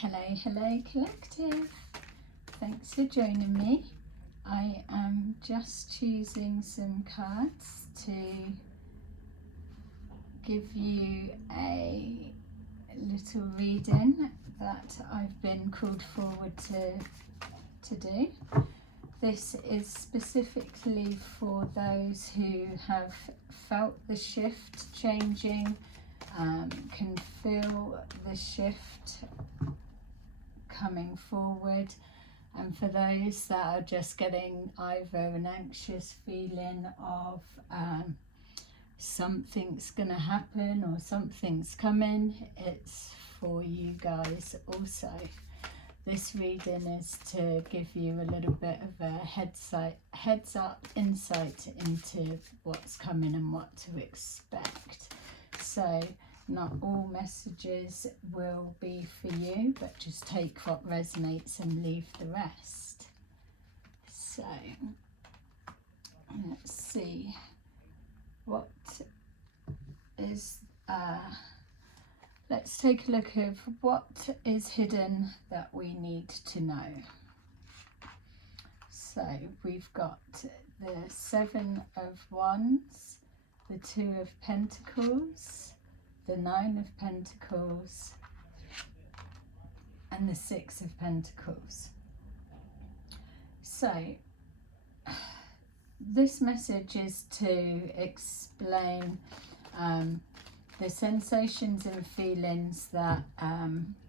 Hello collective, thanks for joining me. I am just choosing some cards to give you a little reading that I've been called forward to do. This is specifically for those who have felt the shift changing, can feel the shift coming forward, and for those that are just getting either an anxious feeling of something's gonna happen or something's coming, it's for you guys also. This reading is to give you a little bit of a heads up insight into what's coming and what to expect. So not all messages will be for you, but just take what resonates and leave the rest. So let's see what is let's take a look at what is hidden that we need to know. So we've got the 7 of Wands, the 2 of Pentacles, the 9 of Pentacles, and the 6 of Pentacles. So this message is to explain the sensations and feelings that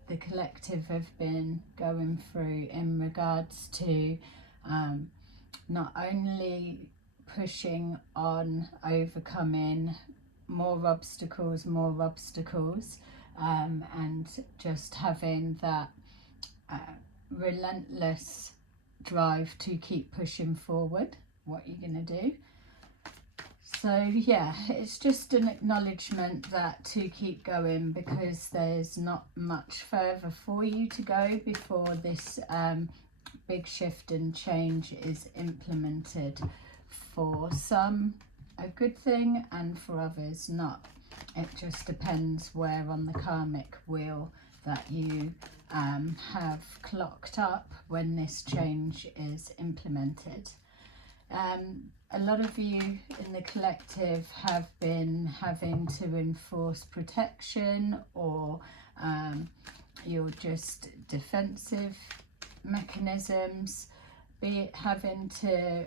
the collective have been going through in regards to not only pushing on, overcoming more obstacles, and just having that relentless drive to keep pushing forward what you're going to do. So yeah, it's just an acknowledgement that to keep going, because there's not much further for you to go before this big shift and change is implemented. For some a good thing, and for others not. It just depends where on the karmic wheel that you have clocked up when this change is implemented. A lot of you in the collective have been having to enforce protection, or you're just defensive mechanisms, be it having to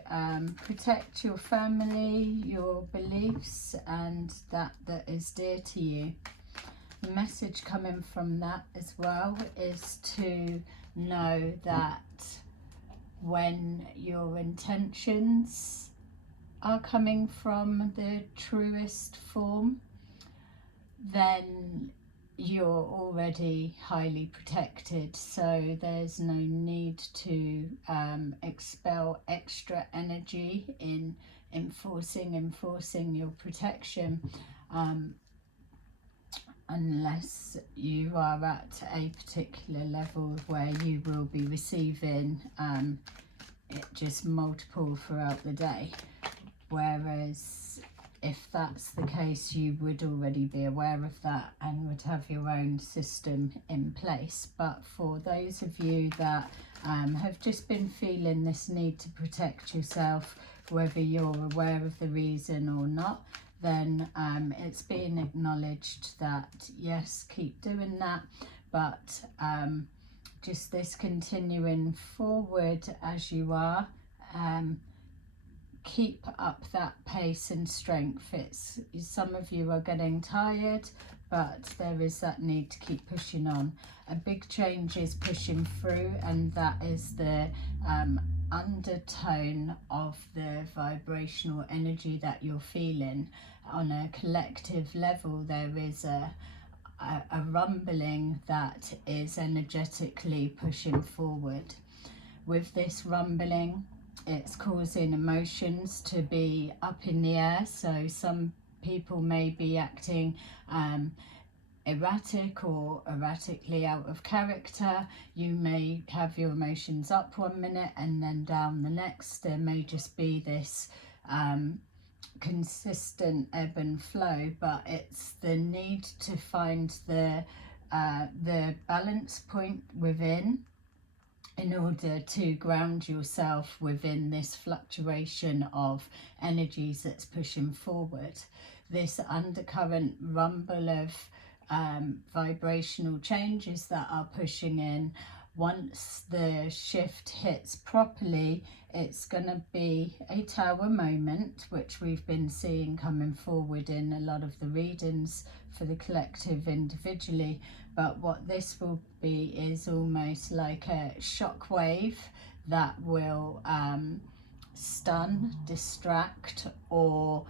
protect your family, your beliefs, and that is dear to you. The message coming from that as well is to know that when your intentions are coming from the truest form, then you're already highly protected, so there's no need to expel extra energy in enforcing your protection, unless you are at a particular level where you will be receiving it just multiple throughout the day. Whereas if that's the case, you would already be aware of that and would have your own system in place. But for those of you that have just been feeling this need to protect yourself, whether you're aware of the reason or not, then it's being acknowledged that yes, keep doing that, but just this continuing forward as you are. Keep up that pace and strength. It's some of you are getting tired, but there is that need to keep pushing on. A big change is pushing through, and that is the undertone of the vibrational energy that you're feeling. On a collective level, there is a rumbling that is energetically pushing forward. With this rumbling, it's causing emotions to be up in the air, so some people may be acting erratic or erratically out of character. You may have your emotions up one minute and then down the next. There may just be this consistent ebb and flow, but it's the need to find the the balance point within, in order to ground yourself within this fluctuation of energies that's pushing forward. This undercurrent rumble of vibrational changes that are pushing in. Once the shift hits properly, it's going to be a tower moment, which we've been seeing coming forward in a lot of the readings for the collective individually. But what this will be is almost like a shock wave that will stun, distract, or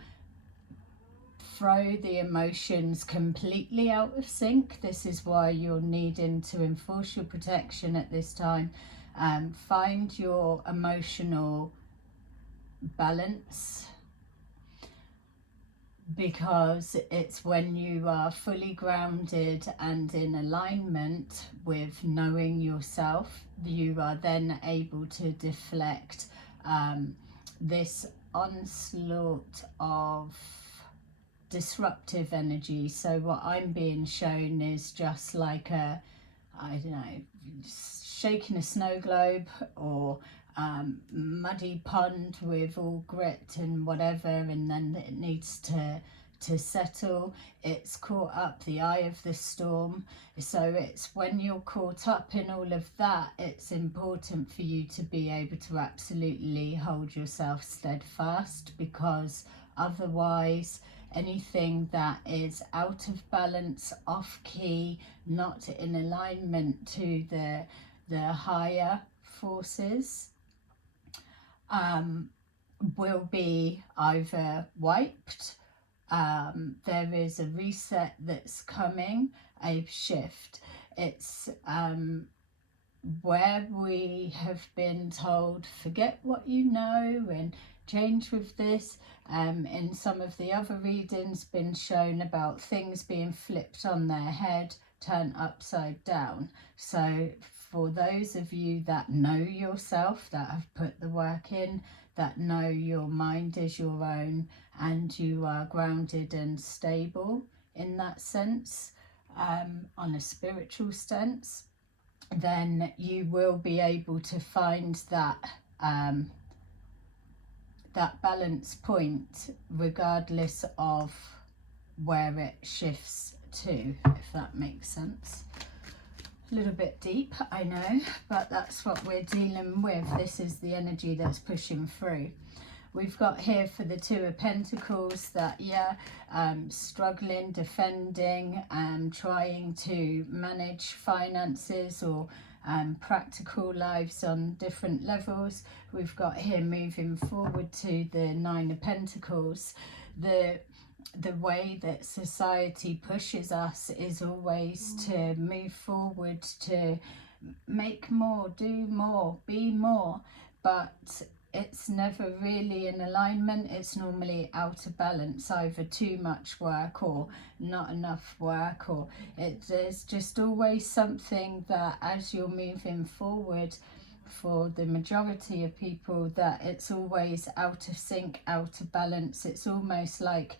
throw the emotions completely out of sync. This is why you're needing to enforce your protection at this time. Find your emotional balance, because it's when you are fully grounded and in alignment with knowing yourself, you are then able to deflect this onslaught of disruptive energy. So what I'm being shown is just like a, I don't know, shaking a snow globe, or muddy pond with all grit and whatever, and then it needs to settle. It's caught up the eye of the storm. So it's when you're caught up in all of that, it's important for you to be able to absolutely hold yourself steadfast, because otherwise anything that is out of balance, off key, not in alignment to the higher forces, will be either wiped. There is a reset that's coming, a shift. It's where we have been told, forget what you know and change with this. In some of the other readings, been shown about things being flipped on their head, turned upside down. So for those of you that know yourself, that have put the work in, that know your mind is your own, and you are grounded and stable in that sense, on a spiritual sense, then you will be able to find that that balance point regardless of where it shifts to, if that makes sense. A little bit deep, I know, but that's what we're dealing with. This is the energy that's pushing through. We've got here for the Two of Pentacles that, struggling, defending, trying to manage finances or practical lives on different levels. We've got here moving forward to the Nine of Pentacles. The way that society pushes us is always to move forward, to make more, do more, be more, but it's never really in alignment. It's normally out of balance, either too much work or not enough work, or there's just always something that as you're moving forward, for the majority of people, that it's always out of sync, out of balance. It's almost like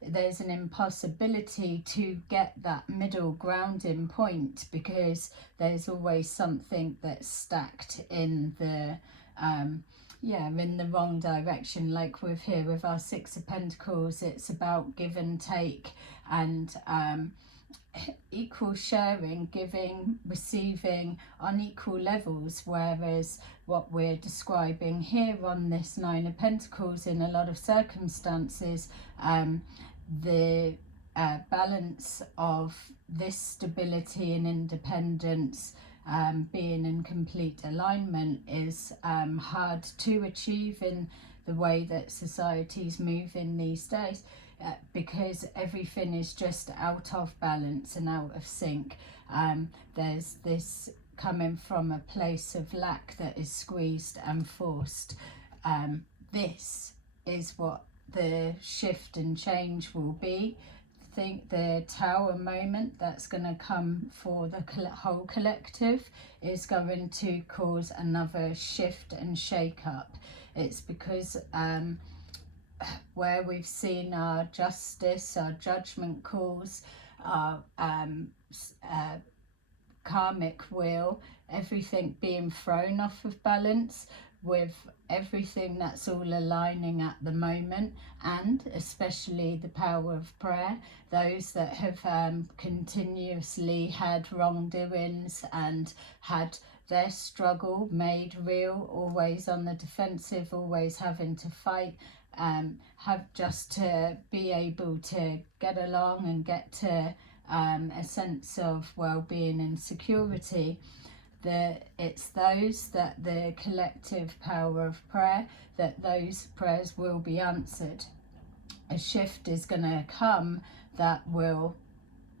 there's an impossibility to get that middle grounding point, because there's always something that's stacked in the in the wrong direction. Like with here with our Six of Pentacles, it's about give and take, and equal sharing, giving, receiving on equal levels, whereas what we're describing here on this Nine of Pentacles, in a lot of circumstances, the balance of this stability and independence, being in complete alignment, is hard to achieve in the way that society's moving these days. Because everything is just out of balance and out of sync. There's this coming from a place of lack that is squeezed and forced. This is what the shift and change will be. I think the Tower moment that's going to come for the whole collective is going to cause another shift and shake up. It's because where we've seen our justice, our judgment calls, our karmic wheel, everything being thrown off of balance, with everything that's all aligning at the moment, and especially the power of prayer. Those that have continuously had wrongdoings and had their struggle made real, always on the defensive, always having to fight, have just to be able to get along and get to a sense of well-being and security. It's those that the collective power of prayer, that those prayers will be answered. A shift is going to come that will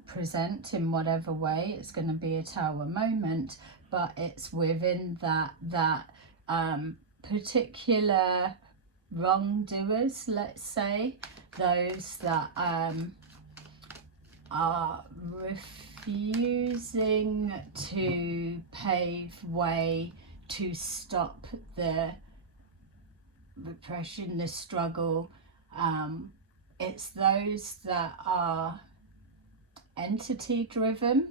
present in whatever way. It's going to be a tower moment, but it's within that particular wrongdoers, let's say, those that are refusing to pave way to stop the repression, the struggle. It's those that are entity driven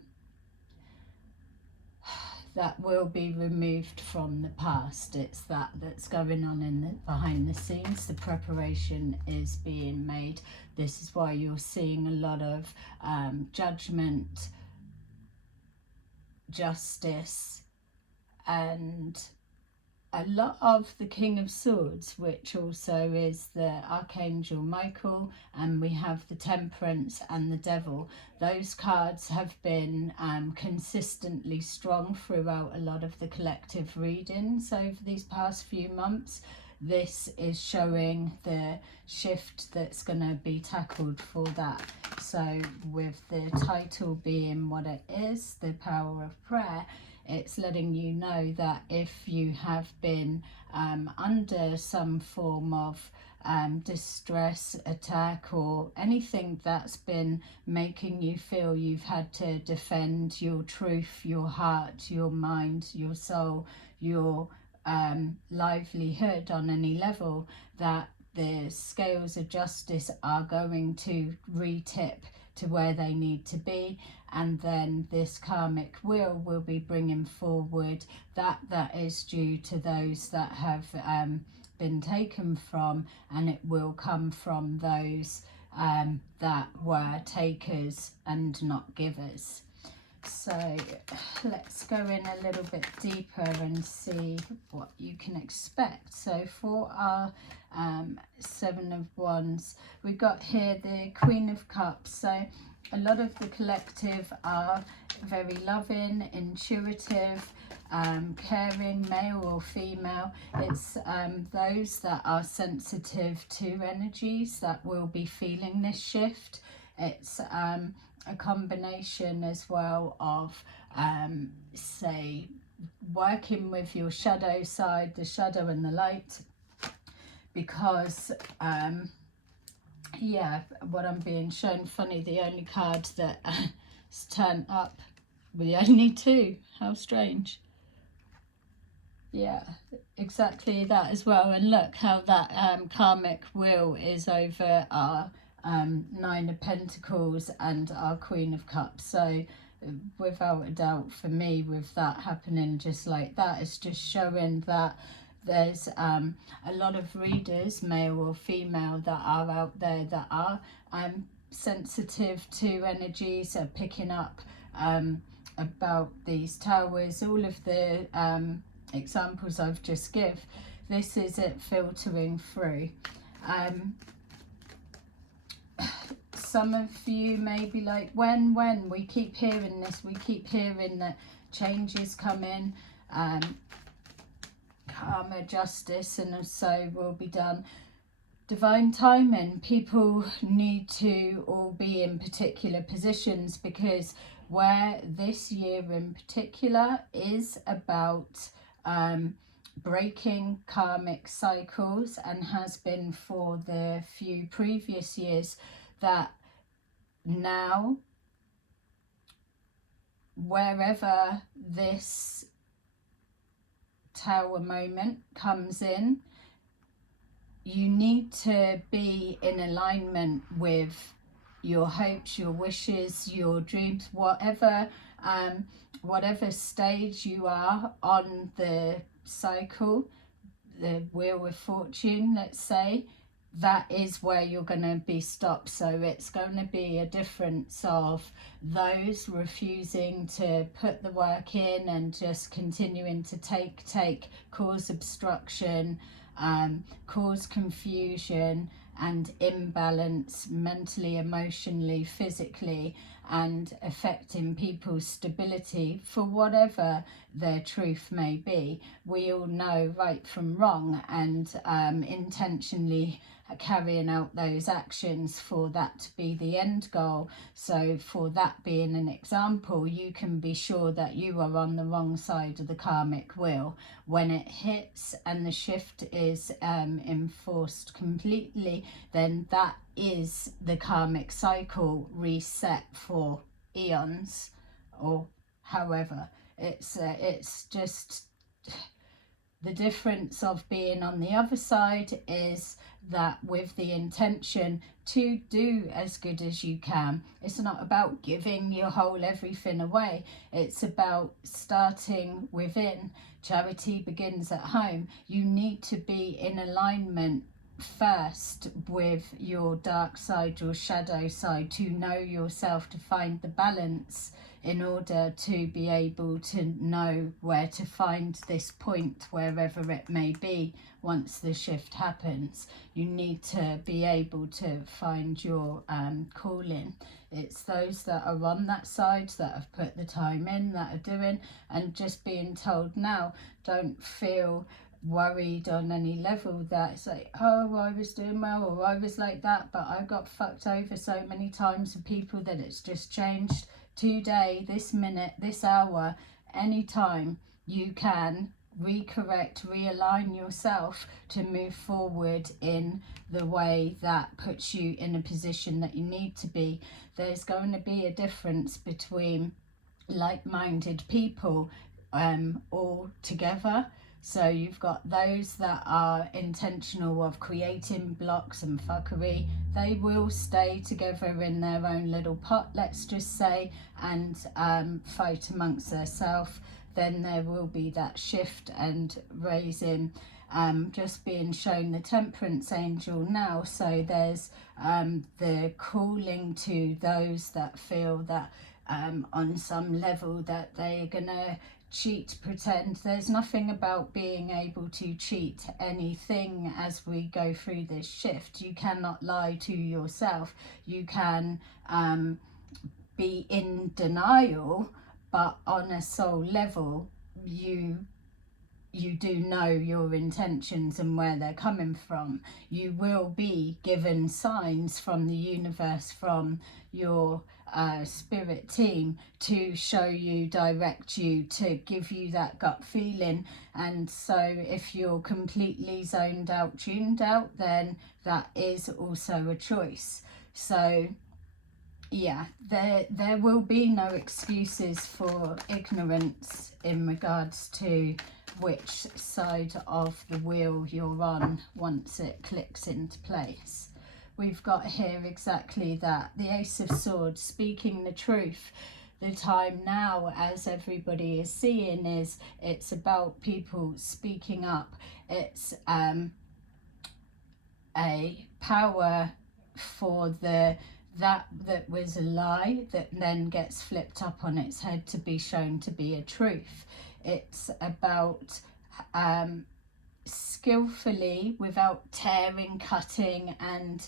that will be removed from the past. It's that's going on in the behind the scenes. The preparation is being made. This is why you're seeing a lot of judgment, justice, and a lot of the King of Swords, which also is the Archangel Michael, and we have the Temperance and the Devil. Those cards have been consistently strong throughout a lot of the collective readings over these past few months. This is showing the shift that's going to be tackled for that. So with the title being what it is, the power of prayer, it's letting you know that if you have been under some form of distress, attack, or anything that's been making you feel you've had to defend your truth, your heart, your mind, your soul, your livelihood on any level, that the scales of justice are going to re-tip to where they need to be, and then this karmic wheel will be bringing forward that is due to those that have been taken from, and it will come from those that were takers and not givers. So let's go in a little bit deeper and see what you can expect. So for our Seven of Wands, we've got here the Queen of Cups. So a lot of the collective are very loving, intuitive, caring, male or female. It's those that are sensitive to energies that will be feeling this shift. It's a combination as well of say working with your shadow side, the shadow and the light, because yeah, what I'm being shown, funny, the only card that is turned up, we only two, how strange. Yeah, exactly that as well. And look how that karmic wheel is over our Nine of Pentacles and our Queen of Cups. So without a doubt, for me, with that happening just like that, it's just showing that there's a lot of readers, male or female, that are out there that are sensitive to energies, are picking up about these towers, all of the examples I've just give. This is it filtering through. Some of you may be like, when we keep hearing this, we keep hearing that change is coming, karma, justice, and so will be done. Divine timing. People need to all be in particular positions, because where this year in particular is about breaking karmic cycles, and has been for the few previous years, that now wherever this tower moment comes in, you need to be in alignment with your hopes, your wishes, your dreams, whatever stage you are on the cycle, the wheel of fortune, let's say, that is where you're going to be stopped. So it's going to be a difference of those refusing to put the work in and just continuing to take, cause obstruction, cause confusion and imbalance mentally, emotionally, physically, and affecting people's stability for whatever their truth may be. We all know right from wrong, and intentionally carrying out those actions for that to be the end goal. So for that being an example, you can be sure that you are on the wrong side of the karmic wheel. When it hits and the shift is enforced completely, then that is the karmic cycle reset for eons, or however. It's just the difference of being on the other side is that with the intention to do as good as you can. It's not about giving your whole everything away. It's about starting within. Charity begins at home. You need to be in alignment first with your dark side, your shadow side, to know yourself, to find the balance in order to be able to know where to find this point, wherever it may be. Once the shift happens, you need to be able to find your calling. It's those that are on that side that have put the time in, that are doing, and just being told now, don't feel worried on any level that it's like, oh, I was doing well, or I was like that, but I got fucked over so many times with people that it's just changed. Today, this minute, this hour, anytime you can recorrect, realign yourself to move forward in the way that puts you in a position that you need to be. There's going to be a difference between like-minded people all together. So you've got those that are intentional of creating blocks and fuckery. They will stay together in their own little pot, let's just say, and fight amongst themselves. Then there will be that shift and raising, just being shown the temperance angel now. So there's the calling to those that feel that on some level that they're gonna cheat, pretend. There's nothing about being able to cheat anything as we go through this shift. You cannot lie to yourself. You can be in denial, but on a soul level, you do know your intentions and where they're coming from. You will be given signs from the universe, from your spirit team, to show you, direct you, to give you that gut feeling. And so if you're completely zoned out, tuned out, then that is also a choice. So yeah, there will be no excuses for ignorance in regards to which side of the wheel you're on once it clicks into place. We've got here exactly that, the Ace of Swords, speaking the truth. The time now, as everybody is seeing, is it's about people speaking up. It's a power for that was a lie that then gets flipped up on its head to be shown to be a truth. It's about skillfully, without tearing, cutting, and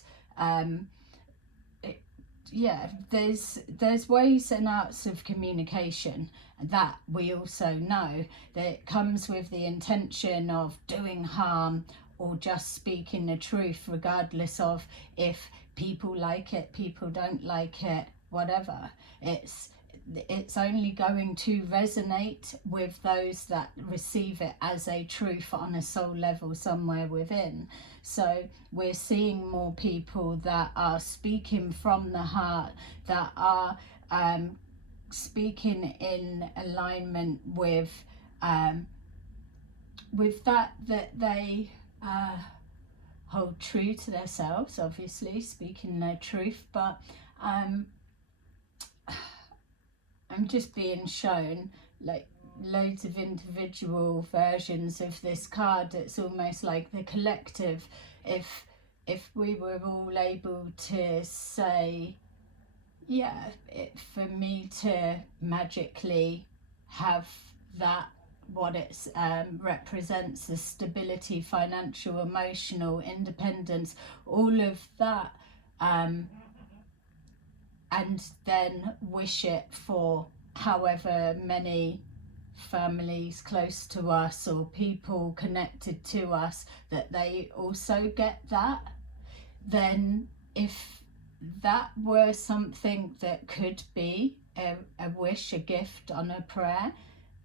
there's ways and arts of communication that we also know that it comes with the intention of doing harm or just speaking the truth, regardless of if people like it, people don't like it, whatever. It's only going to resonate with those that receive it as a truth on a soul level somewhere within. So we're seeing more people that are speaking from the heart, that are speaking in alignment with that they hold true to themselves, obviously speaking their truth, but I'm just being shown like loads of individual versions of this card. It's almost like the collective. If we were all able to say, yeah, for me to magically have that, what it represents, the stability, financial, emotional independence, all of that, and then wish it for however many families close to us or people connected to us, that they also get that, then if that were something that could be a wish, a gift on a prayer,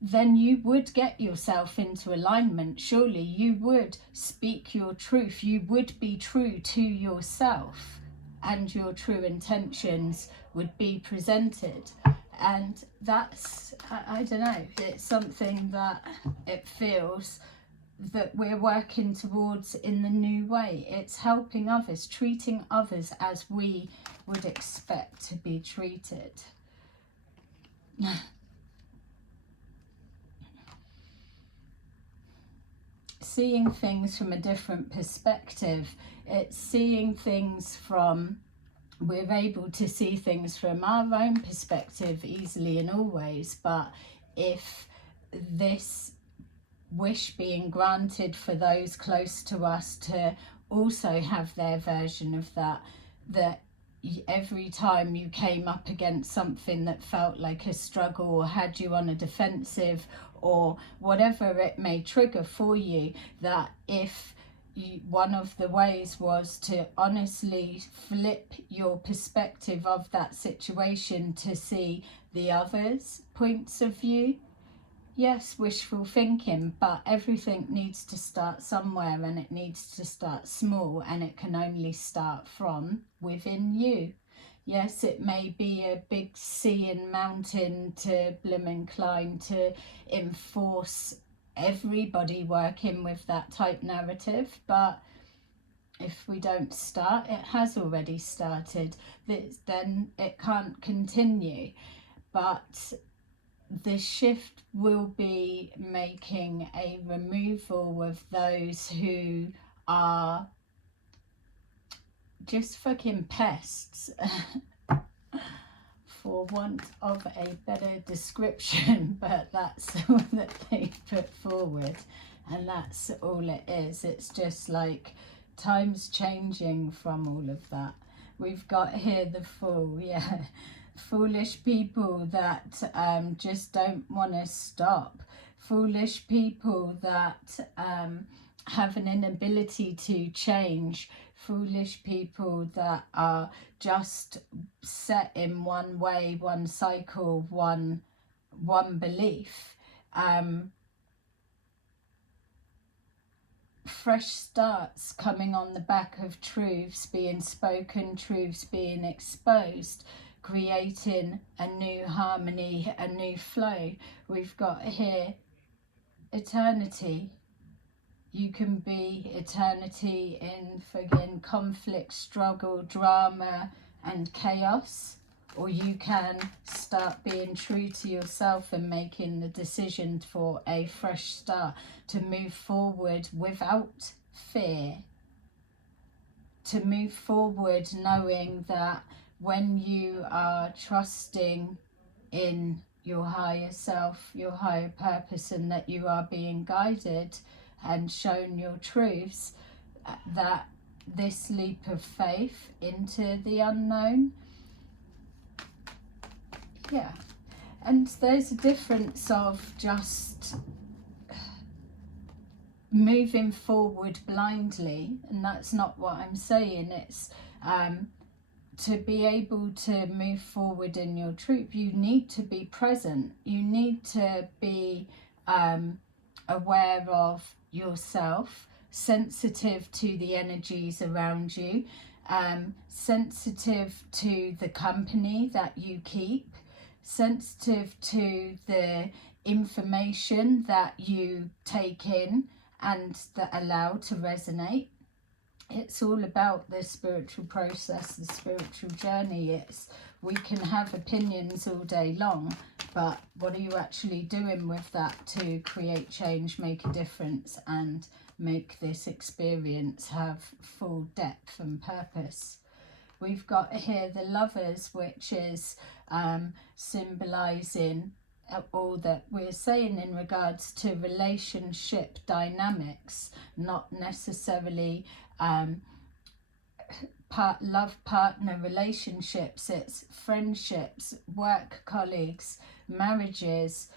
then you would get yourself into alignment. Surely you would speak your truth. You would be true to yourself, and your true intentions would be presented. And that's, I don't know, it's something that it feels that we're working towards in the new way. It's helping others, treating others as we would expect to be treated. Seeing things from a different perspective. It's seeing things from, we're able to see things from our own perspective easily and always, but if this wish being granted for those close to us to also have their version of that, that every time you came up against something that felt like a struggle or had you on a defensive or whatever it may trigger for you, that if one of the ways was to honestly flip your perspective of that situation to see the other's points of view. Yes, wishful thinking, but everything needs to start somewhere, and it needs to start small, and it can only start from within you. Yes, it may be a big sea and mountain to blooming climb to enforce everybody working with that type narrative, but if we don't start, it has already started, then it can't continue. But the shift will be making a removal of those who are just fucking pests, for want of a better description, but that's all that they put forward, and that's all it is. It's just like time's changing from all of that. We've got here the Fool, yeah. Foolish people that just don't want to stop. Foolish people that have an inability to change. Foolish people that are just set in one way, one cycle, one belief. Fresh starts coming on the back of truths being spoken, truths being exposed, creating a new harmony, a new flow. We've got here eternity. You can be eternity in friggin' conflict, struggle, drama and chaos, or you can start being true to yourself and making the decision for a fresh start, to move forward without fear, to move forward knowing that when you are trusting in your higher self, your higher purpose, and that you are being guided and shown your truths, that this leap of faith into the unknown, yeah. And there's a difference of just moving forward blindly, and that's not what I'm saying. It's to be able to move forward in your truth, you need to be present. You need to be aware of yourself, sensitive to the energies around you, sensitive to the company that you keep, sensitive to the information that you take in and that allow to resonate. it's all about the spiritual process, the spiritual journey. We can have opinions all day long, but what are you actually doing with that to create change, make a difference, and make this experience have full depth and purpose? We've got here the Lovers, which is symbolizing all that we're saying in regards to relationship dynamics, not necessarily love partner relationships. It's friendships, work colleagues, marriages,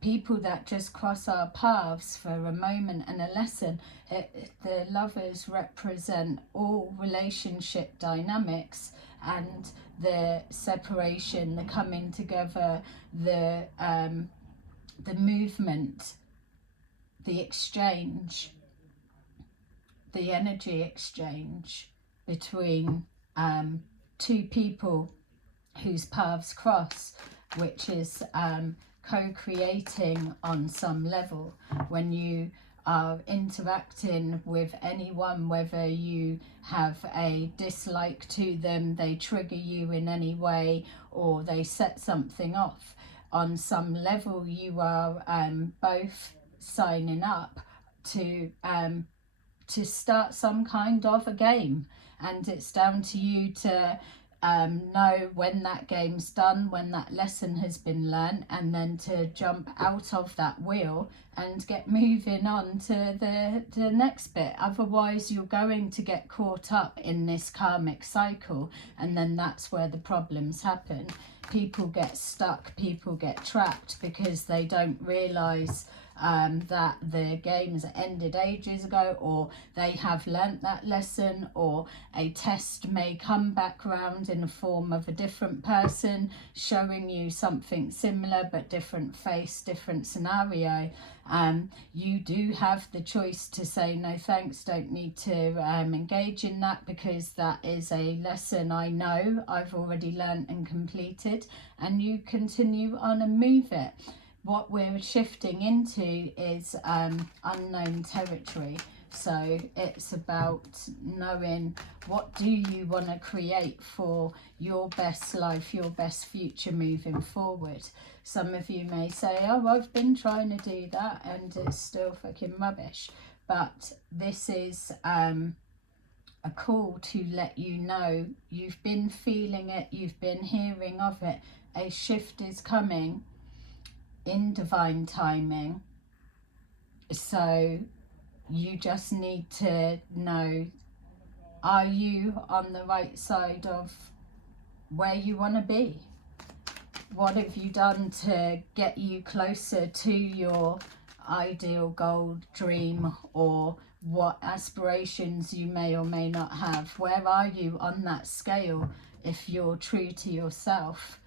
people that just cross our paths for a moment and a lesson. The Lovers represent all relationship dynamics, and the separation, the coming together, the movement, the exchange, the energy exchange between two people whose paths cross, which is co-creating on some level. When you are interacting with anyone, whether you have a dislike to them, they trigger you in any way, or they set something off, on some level you are both signing up to start some kind of a game, and it's down to you to know when that game's done, when that lesson has been learnt, and then to jump out of that wheel and get moving on to the next bit. Otherwise you're going to get caught up in this karmic cycle, and then that's where the problems happen. People get stuck, people get trapped because they don't realise that the games ended ages ago, or they have learnt that lesson, or a test may come back round in the form of a different person showing you something similar but different face, different scenario. You do have the choice to say no thanks, don't need to engage in that, because that is a lesson I know I've already learnt and completed, and you continue on and move it. What we're shifting into is unknown territory. So it's about knowing, what do you want to create for your best life, your best future moving forward. Some of you may say, oh, I've been trying to do that and it's still fucking rubbish. But this is a call to let you know you've been feeling it, you've been hearing of it. A shift is coming in divine timing, so you just need to know, are you on the right side of where you want to be? What have you done to get you closer to your ideal goal, dream, or what aspirations you may or may not have? Where are you on that scale if you're true to yourself?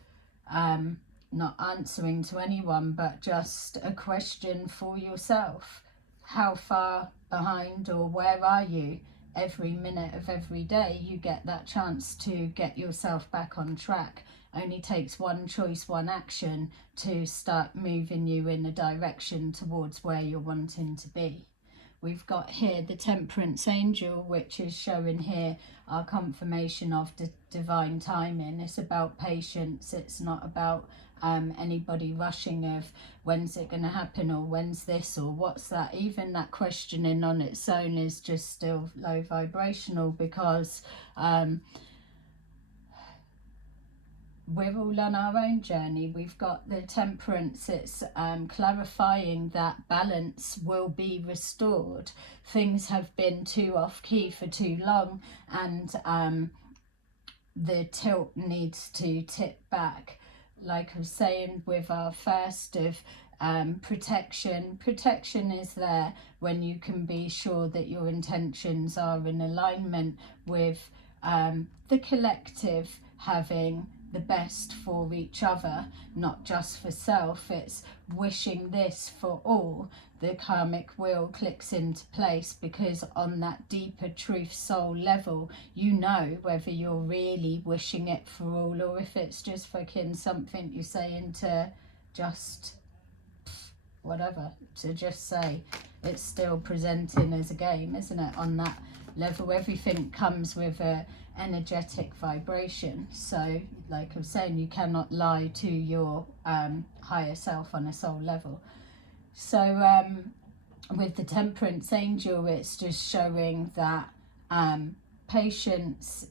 Not answering to anyone, but just a question for yourself. How far behind, or where are you? Every minute of every day you get that chance to get yourself back on track. Only takes one choice, one action to start moving you in a direction towards where you're wanting to be. We've got here the Temperance Angel, which is showing here our confirmation of the divine timing. It's about patience. It's not about anybody rushing of when's it going to happen, or when's this, or what's that. Even that questioning on its own is just still low vibrational, because we're all on our own journey. We've got the Temperance. It's clarifying that balance will be restored. Things have been too off key for too long, and the tilt needs to tip back. Like I was saying with our first of protection is there when you can be sure that your intentions are in alignment with the collective having the best for each other, not just for self. It's wishing this for all. The karmic wheel clicks into place, because on that deeper truth soul level, you know whether you're really wishing it for all, or if it's just fucking something you're saying to just whatever, to just say. it's still presenting as a game, isn't it? On that level, everything comes with a energetic vibration. So like I was saying, you cannot lie to your higher self on a soul level. So with the Temperance Angel, it's just showing that patience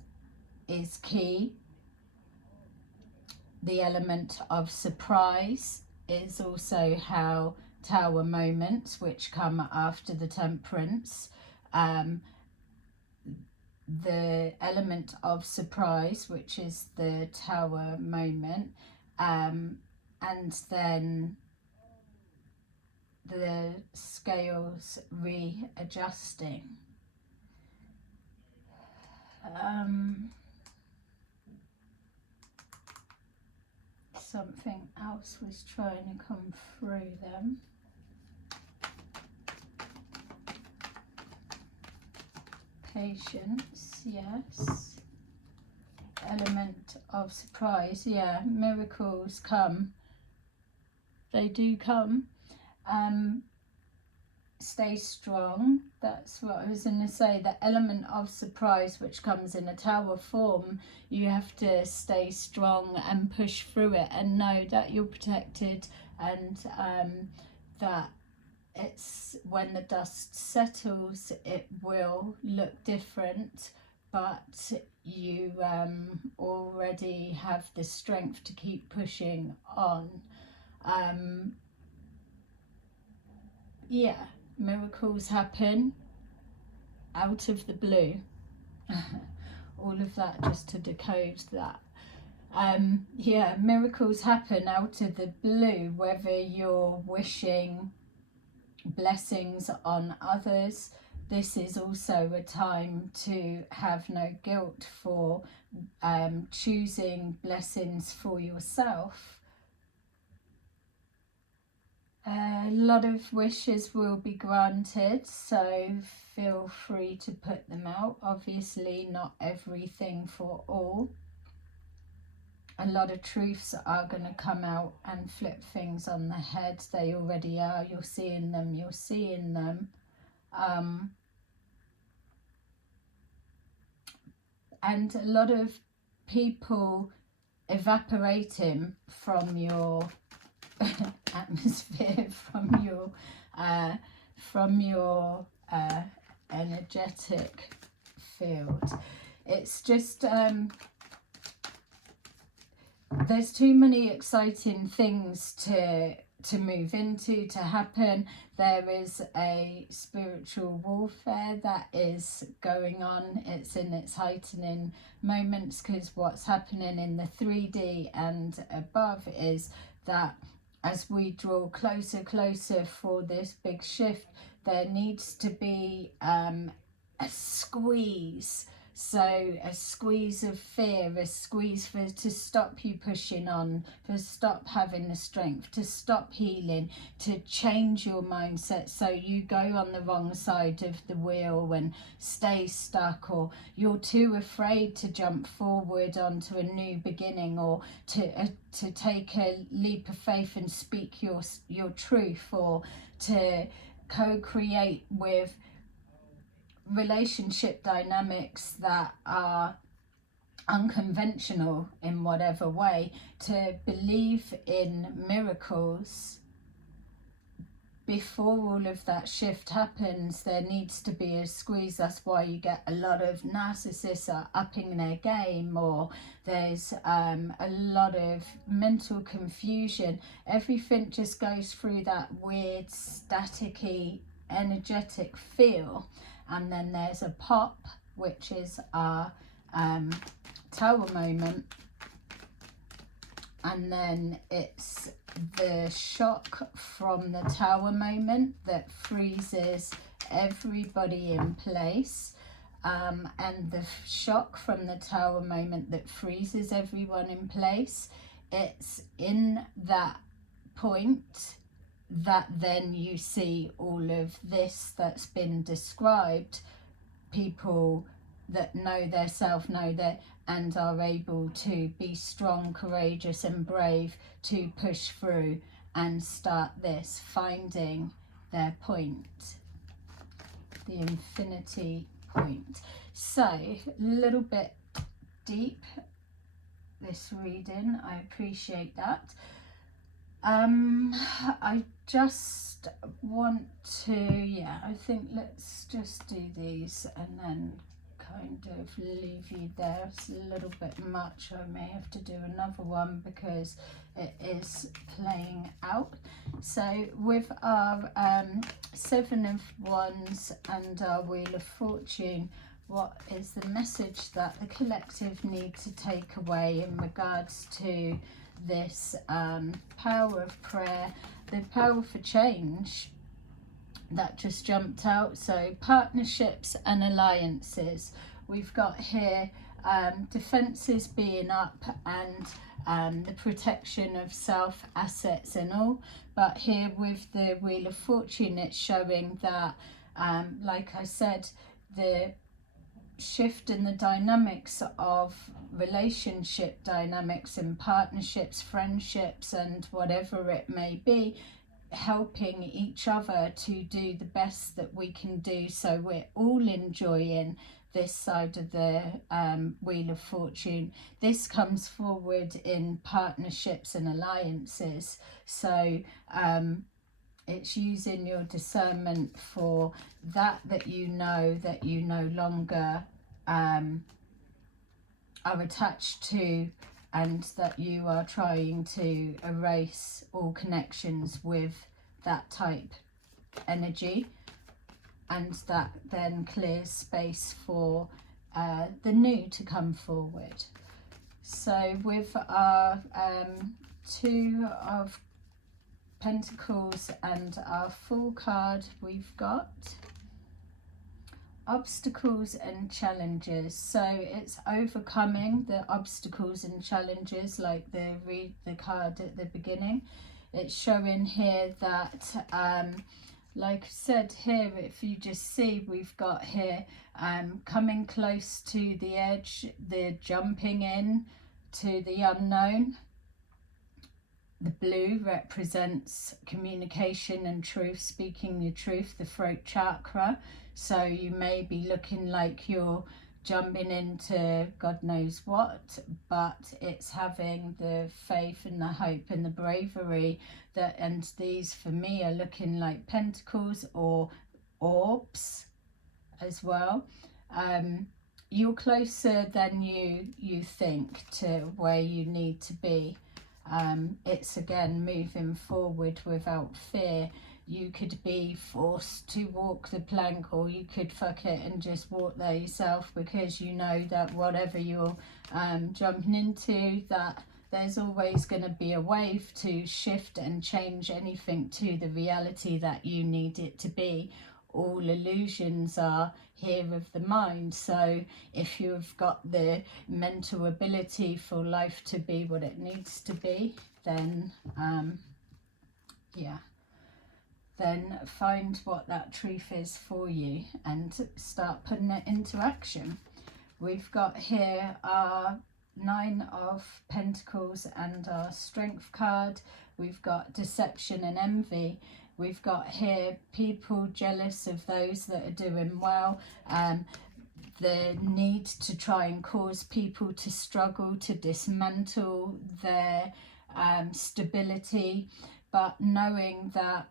is key. The element of surprise is also how Tower moments, which come after the Temperance, the element of surprise, which is the Tower moment, and then the scales readjusting. Something else was trying to come through them. Patience, yes. Element of surprise, yeah. Miracles come. They do come. Stay strong. That's what I was going to say. The element of surprise, which comes in a tower form, you have to stay strong and push through it and know that you're protected, and that it's when the dust settles, it will look different, but you already have the strength to keep pushing on. Yeah, miracles happen out of the blue. All of that just to decode that. Yeah, miracles happen out of the blue, whether you're wishing blessings on others. This is also a time to have no guilt for choosing blessings for yourself. A lot of wishes will be granted, so feel free to put them out. Obviously not everything for all. A lot of truths are going to come out and flip things on the head. They already are. You're seeing them. You're seeing them. And a lot of people evaporating from your atmosphere, from your energetic field. It's just there's too many exciting things to move into, to happen. There is a spiritual warfare that is going on. It's in its heightening moments, because what's happening in the 3D and above is that as we draw closer for this big shift, there needs to be a squeeze. So a squeeze of fear, a squeeze to stop you pushing on, to stop having the strength, to stop healing, to change your mindset so you go on the wrong side of the wheel and stay stuck, or you're too afraid to jump forward onto a new beginning, or to take a leap of faith and speak your truth, or to co-create with relationship dynamics that are unconventional in whatever way, to believe in miracles. Before all of that shift happens, there needs to be a squeeze. That's why you get a lot of narcissists are upping their game, or there's a lot of mental confusion. Everything just goes through that weird staticky energetic feel. And then there's a pop, which is our tower moment. And then it's the shock from the tower moment that freezes everybody in place. And the shock from the tower moment that freezes everyone in place, it's in that point that then you see all of this that's been described. People that know their self, know that, and are able to be strong, courageous and brave to push through and start this, finding their point, the infinity point. So a little bit deep, this reading, I appreciate that. I just want to, yeah, I think let's just do these and then kind of leave you there. It's a little bit much. I may have to do another one because it is playing out. So with our Seven of Wands and our Wheel of Fortune, what is the message that the collective need to take away in regards to this power of prayer, the power for change that just jumped out? So partnerships and alliances. We've got here defenses being up and the protection of self, assets and all. But here with the Wheel of Fortune, it's showing that, like I said, the shift in the dynamics of relationship dynamics and partnerships, friendships and whatever it may be, helping each other to do the best that we can do, so we're all enjoying this side of the Wheel of Fortune. This comes forward in partnerships and alliances, so it's using your discernment for that you know that you no longer are attached to, and that you are trying to erase all connections with that type energy, and that then clears space for the new to come forward. So with our Two of Pentacles and our Fool card, we've got obstacles and challenges. So it's overcoming the obstacles and challenges, like the card at the beginning. It's showing here that like I said here, if you just see, we've got here coming close to the edge, the jumping in to the unknown. The blue represents communication and truth, speaking your truth, the throat chakra. So you may be looking like you're jumping into God knows what, but it's having the faith and the hope and the bravery that, and these for me are looking like pentacles or orbs as well. You're closer than you think to where you need to be. It's again moving forward without fear. You could be forced to walk the plank, or you could fuck it and just walk there yourself, because you know that whatever you're jumping into, that there's always going to be a wave to shift and change anything to the reality that you need it to be. All illusions are here of the mind. So if you've got the mental ability for life to be what it needs to be, then yeah, then find what that truth is for you and start putting it into action. We've got here our Nine of Pentacles and our Strength card. We've got deception and envy. We've got here people jealous of those that are doing well. The need to try and cause people to struggle, to dismantle their stability, but knowing that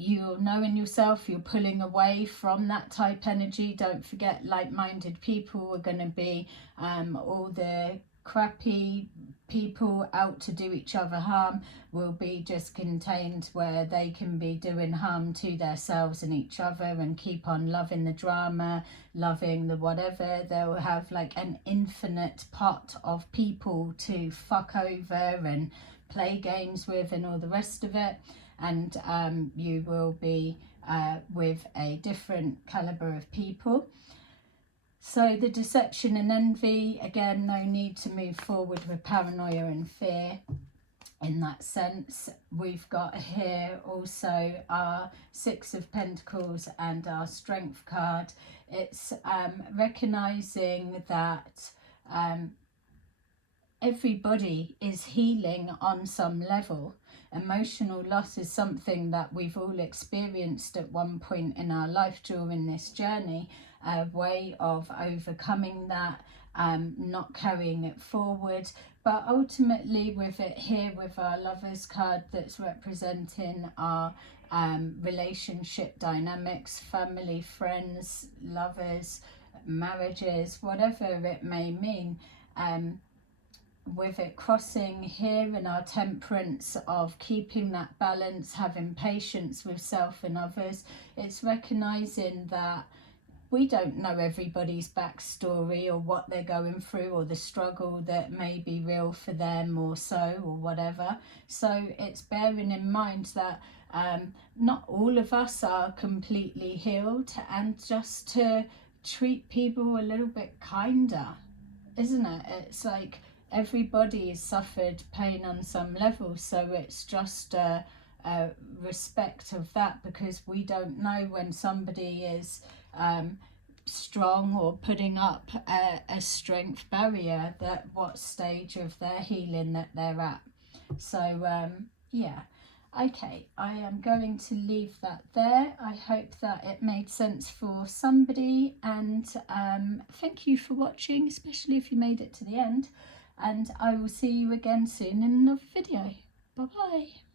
you're knowing yourself, you're pulling away from that type energy. Don't forget, like-minded people are going to be all the crappy people out to do each other harm will be just contained where they can be doing harm to themselves and each other, and keep on loving the drama, loving the whatever. They'll have like an infinite pot of people to fuck over and play games with and all the rest of it. And you will be with a different caliber of people. So the deception and envy, again, no need to move forward with paranoia and fear in that sense. We've got here also our Six of Pentacles and our Strength card. It's recognizing that everybody is healing on some level. emotional loss is something that we've all experienced at one point in our life during this journey, a way of overcoming that, not carrying it forward. But ultimately with it here, with our Lovers card that's representing our relationship dynamics, family, friends, lovers, marriages, whatever it may mean, with it crossing here in our temperance of keeping that balance, having patience with self and others, it's recognizing that we don't know everybody's backstory or what they're going through or the struggle that may be real for them or so or whatever. So it's bearing in mind that not all of us are completely healed, and just to treat people a little bit kinder, isn't it? It's like everybody has suffered pain on some level, so it's just a respect of that, because we don't know when somebody is strong or putting up a strength barrier, that what stage of their healing that they're at. So yeah, okay, I am going to leave that there. I hope that it made sense for somebody, and thank you for watching, especially if you made it to the end, and I will see you again soon in another video. Bye bye.